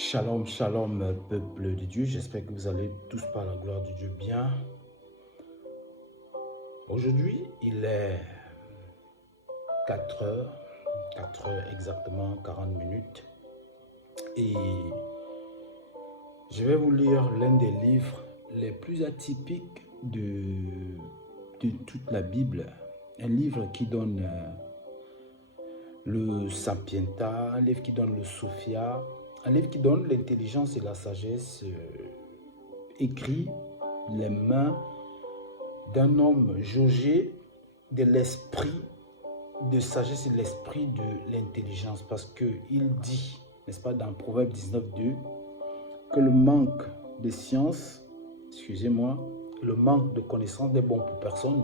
Shalom, shalom, peuple de Dieu. J'espère que vous allez tous par la gloire de Dieu bien. Aujourd'hui, il est 4 heures, 4 heures exactement, 40 minutes. Et je vais vous lire l'un des livres les plus atypiques de toute la Bible. Un livre qui donne le Sapienta, un livre qui donne le Sophia, un livre qui donne l'intelligence et la sagesse, écrit les mains d'un homme jaugé de l'esprit de sagesse et l'esprit de l'intelligence. Parce qu'il dit, n'est-ce pas, dans Proverbe 19:2, que le manque de science, le manque de connaissance n'est bon pour personne,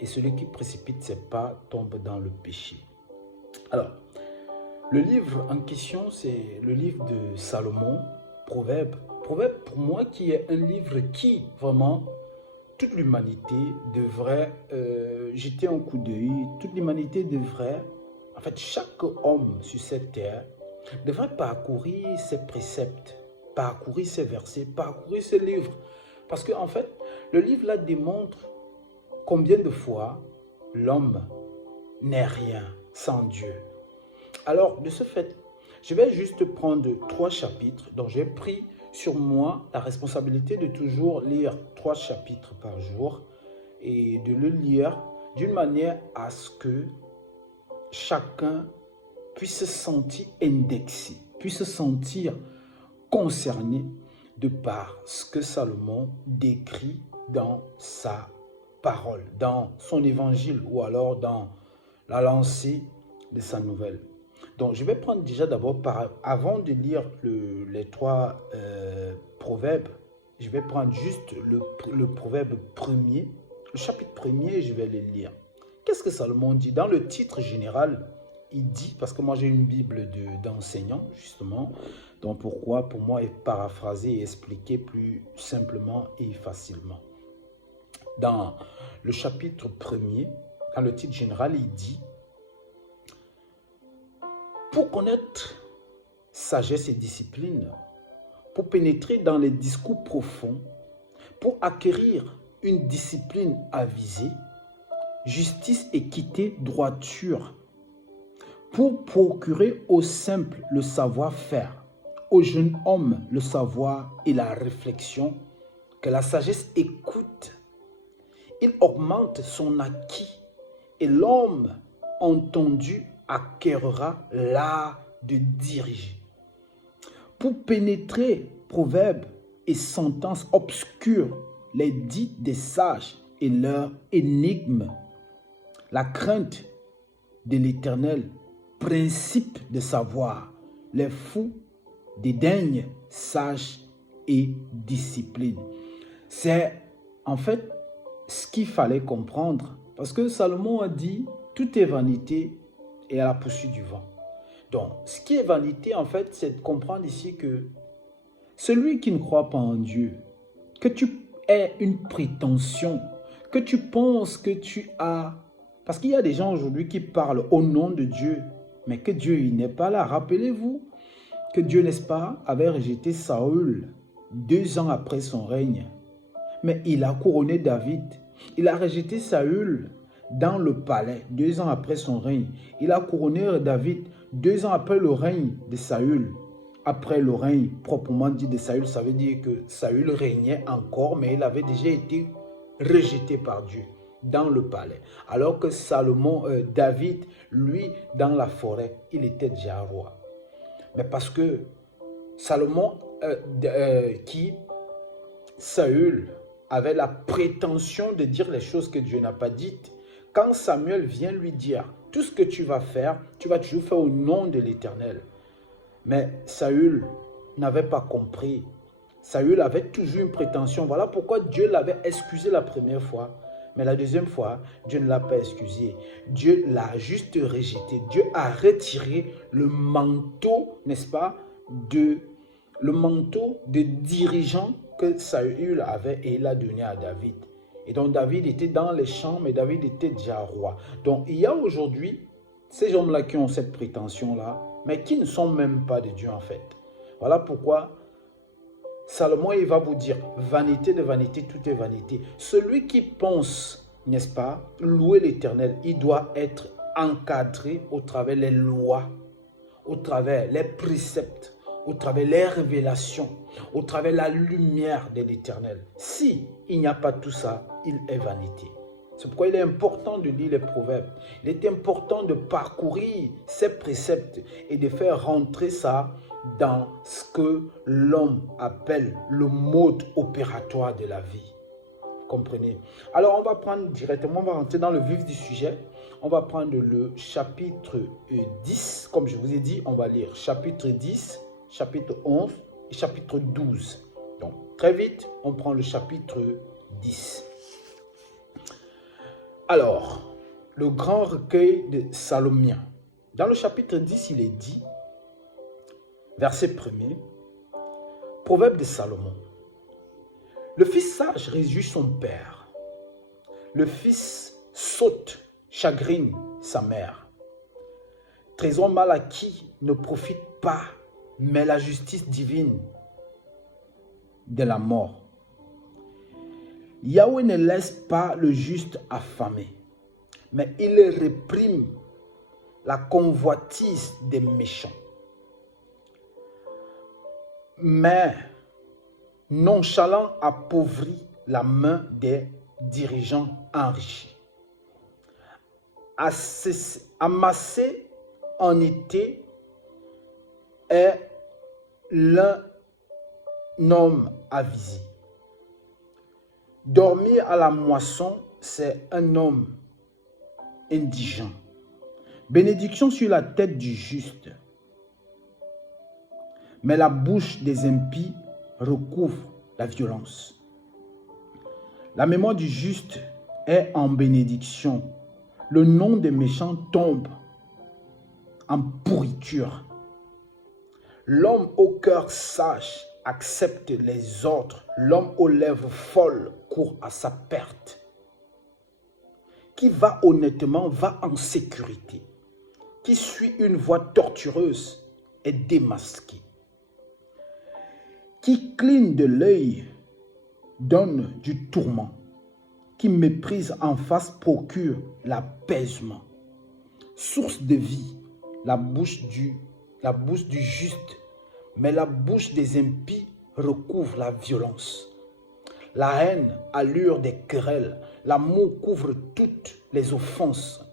et celui qui précipite ses pas tombe dans le péché. Alors, le livre en question, c'est le livre de Salomon, Proverbe. Proverbe, pour moi, qui est un livre qui, vraiment, toute l'humanité devrait jeter un coup d'œil. Toute l'humanité devrait, en fait, chaque homme sur cette terre devrait parcourir ses préceptes, parcourir ses versets, parcourir ses livres. Parce qu'en fait, le livre là démontre combien de fois l'homme n'est rien sans Dieu. Alors, de ce fait, je vais juste prendre 3 chapitres dont j'ai pris sur moi la responsabilité de toujours lire 3 chapitres par jour et de le lire d'une manière à ce que chacun puisse se sentir indexé, puisse se sentir concerné de par ce que Salomon décrit dans sa parole, dans son évangile ou alors dans la lancée de sa nouvelle. Donc, je vais prendre déjà d'abord, avant de lire les 3 proverbes, je vais prendre juste le proverbe premier, le chapitre premier, je vais le lire. Qu'est-ce que Salomon dit? Dans le titre général, il dit, parce que moi j'ai une Bible d'enseignant, justement, donc pourquoi, pour moi, paraphraser et expliquer plus simplement et facilement. Dans le chapitre premier, dans le titre général, il dit: pour connaître sagesse et discipline, pour pénétrer dans les discours profonds, pour acquérir une discipline avisée, justice, équité, droiture, pour procurer aux simples le savoir-faire, aux jeunes hommes le savoir et la réflexion, que la sagesse écoute, il augmente son acquis, et l'homme entendu acquérera l'art de diriger. Pour pénétrer proverbes et sentences obscures, les dits des sages et leurs énigmes, la crainte de l'Éternel, principe de savoir, les fous dédaignent sage et discipline. C'est en fait ce qu'il fallait comprendre, parce que Salomon a dit: tout est vanité et à la poursuite du vent. Donc, ce qui est vanité, en fait, c'est de comprendre ici que celui qui ne croit pas en Dieu, que tu aies une prétention, que tu penses que tu as... Parce qu'il y a des gens aujourd'hui qui parlent au nom de Dieu, mais que Dieu il n'est pas là. Rappelez-vous que Dieu, n'est-ce pas, avait rejeté Saül 2 ans après son règne. Mais il a couronné David. Il a rejeté Saül dans le palais 2 ans après son règne. Il a couronné David 2 ans après le règne de Saül. Après le règne proprement dit de Saül, ça veut dire que Saül régnait encore, mais il avait déjà été rejeté par Dieu dans le palais. Alors que David, lui, dans la forêt, il était déjà roi. Mais parce que Saül avait la prétention de dire les choses que Dieu n'a pas dites. Quand Samuel vient lui dire: tout ce que tu vas faire, tu vas toujours faire au nom de l'Éternel. Mais Saül n'avait pas compris. Saül avait toujours une prétention. Voilà pourquoi Dieu l'avait excusé la première fois. Mais la deuxième fois, Dieu ne l'a pas excusé. Dieu l'a juste rejeté. Dieu a retiré le manteau, n'est-ce pas, le manteau de dirigeant que Saül avait, et il l'a donné à David. Et donc David était dans les champs, mais David était déjà roi. Donc il y a aujourd'hui ces hommes-là qui ont cette prétention-là, mais qui ne sont même pas de Dieu en fait. Voilà pourquoi Salomon, il va vous dire, vanité de vanité, tout est vanité. Celui qui pense, n'est-ce pas, louer l'Éternel, il doit être encadré au travers les lois, au travers les préceptes, au travers les révélations, au travers la lumière de l'Éternel. Si il n'y a pas tout ça, il est vanité. C'est pourquoi il est important de lire les proverbes. Il est important de parcourir ces préceptes et de faire rentrer ça dans ce que l'homme appelle le mode opératoire de la vie. Vous comprenez? Alors on va prendre directement, on va rentrer dans le vif du sujet. On va prendre le chapitre 10. Comme je vous ai dit, on va lire chapitre 10, chapitre 11 et chapitre 12. Donc très vite, on prend le chapitre 10. Alors, le grand recueil de Salomien. Dans le chapitre 10, il est dit, verset 1er, proverbe de Salomon. Le fils sage réjouit son père. Le fils sot chagrine sa mère. Trésor mal acquis ne profite pas, mais la justice divine de la mort. Yahweh ne laisse pas le juste affamé, mais il réprime la convoitise des méchants. Mais nonchalant appauvrit la main des dirigeants enrichis. Amasser en été est l'un homme avisé. Dormir à la moisson, c'est un homme indigent. Bénédiction sur la tête du juste, mais la bouche des impies recouvre la violence. La mémoire du juste est en bénédiction. Le nom des méchants tombe en pourriture. L'homme au cœur sage accepte les ordres. L'homme aux lèvres folles court à sa perte. Qui va honnêtement va en sécurité. Qui suit une voie tortueuse est démasqué. Qui cligne de l'œil donne du tourment. Qui méprise en face procure l'apaisement. Source de vie, la bouche du juste, mais la bouche des impies recouvre la violence. La haine allure des querelles, l'amour couvre toutes les offenses.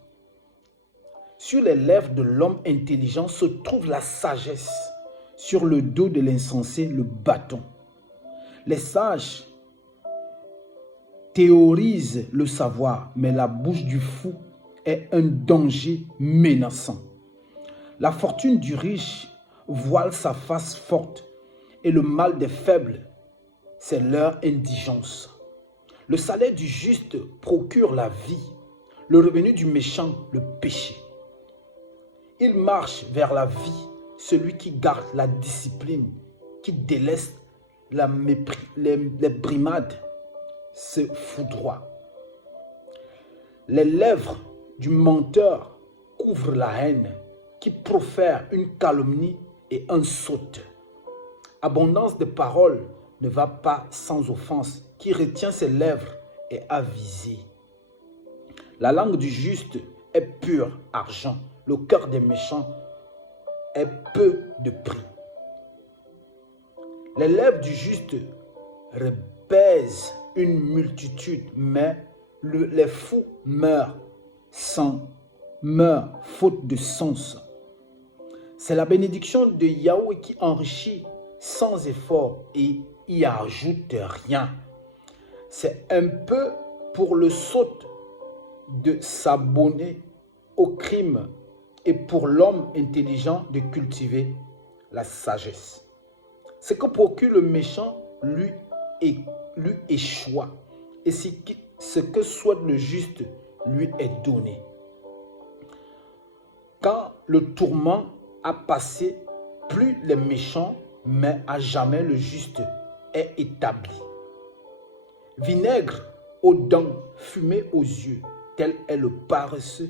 Sur les lèvres de l'homme intelligent se trouve la sagesse, sur le dos de l'insensé le bâton. Les sages théorisent le savoir, mais la bouche du fou est un danger menaçant. La fortune du riche voile sa face forte, et le mal des faibles, c'est leur indigence. Le salaire du juste procure la vie, le revenu du méchant, le péché. Il marche vers la vie, celui qui garde la discipline, qui délaisse les brimades, se foudroie. Les lèvres du menteur couvrent la haine, qui profère une calomnie et un sot. Abondance de paroles ne va pas sans offense, qui retient ses lèvres est avisé. La langue du juste est pur argent, le cœur des méchants est peu de prix. Les lèvres du juste repaisent une multitude, mais les fous meurent faute de sens. C'est la bénédiction de Yahweh qui enrichit sans effort et y ajoute rien. C'est un peu pour le sot de s'abonner au crime et pour l'homme intelligent de cultiver la sagesse. Ce que procure le méchant lui échoua, et ce que souhaite le juste lui est donné. Quand le tourment a passé, plus les méchants, mais à jamais le juste est établi. Vinaigre aux dents, fumée aux yeux, tel est le paresseux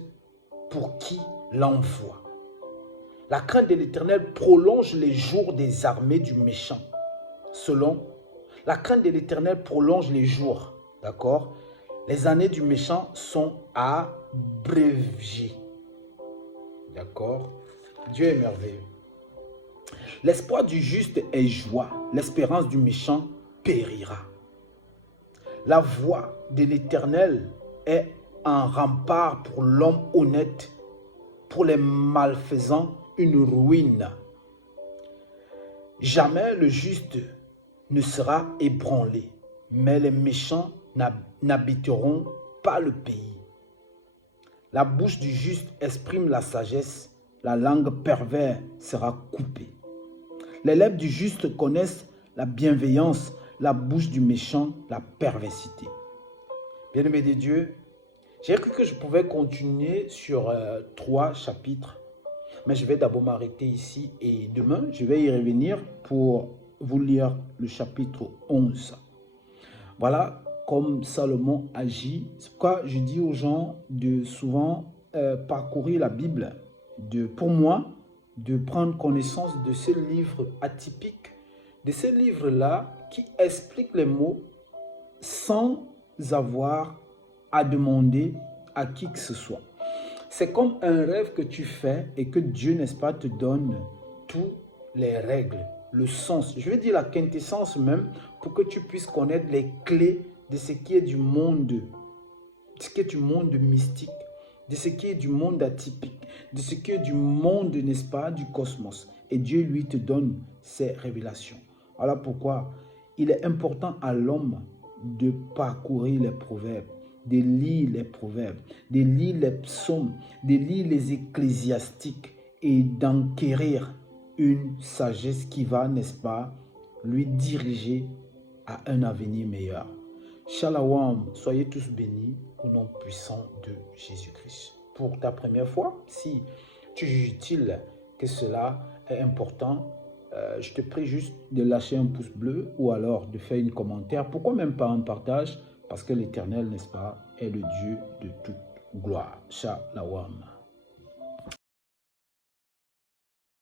pour qui l'envoie. La crainte de l'Éternel prolonge les jours des armées du méchant. Selon, la crainte de l'Éternel prolonge les jours, d'accord? Les années du méchant sont abrégées, d'accord? Dieu est merveilleux. L'espoir du juste est joie, l'espérance du méchant périra. La voie de l'Éternel est un rempart pour l'homme honnête, pour les malfaisants une ruine. Jamais le juste ne sera ébranlé, mais les méchants n'habiteront pas le pays. La bouche du juste exprime la sagesse, la langue perverse sera coupée. Les lèvres du juste connaissent la bienveillance, la bouche du méchant la perversité. Bien-aimés de Dieu, j'ai cru que je pouvais continuer sur 3 chapitres, mais je vais d'abord m'arrêter ici et demain, je vais y revenir pour vous lire le chapitre 11. Voilà comme Salomon agit. C'est pourquoi je dis aux gens de souvent parcourir la Bible, pour moi, de prendre connaissance de ces livres atypiques, de ces livres-là qui expliquent les mots sans avoir à demander à qui que ce soit. C'est comme un rêve que tu fais et que Dieu, n'est-ce pas, te donne toutes les règles, le sens, je veux dire la quintessence même, pour que tu puisses connaître les clés de ce qui est du monde, de ce qui est du monde mystique, de ce qui est du monde atypique, de ce qui est du monde, n'est-ce pas, du cosmos. Et Dieu, lui, te donne ces révélations. Voilà pourquoi il est important à l'homme de parcourir les proverbes, de lire les proverbes, de lire les psaumes, de lire les ecclésiastiques et d'enquérir une sagesse qui va, n'est-ce pas, lui diriger à un avenir meilleur. Shalom, soyez tous bénis au nom puissant de Jésus-Christ. Pour ta première fois, si tu juges utile que cela est important, je te prie juste de lâcher un pouce bleu ou alors de faire un commentaire. Pourquoi même pas un partage? Parce que l'Éternel, n'est-ce pas, est le Dieu de toute gloire. Shalom.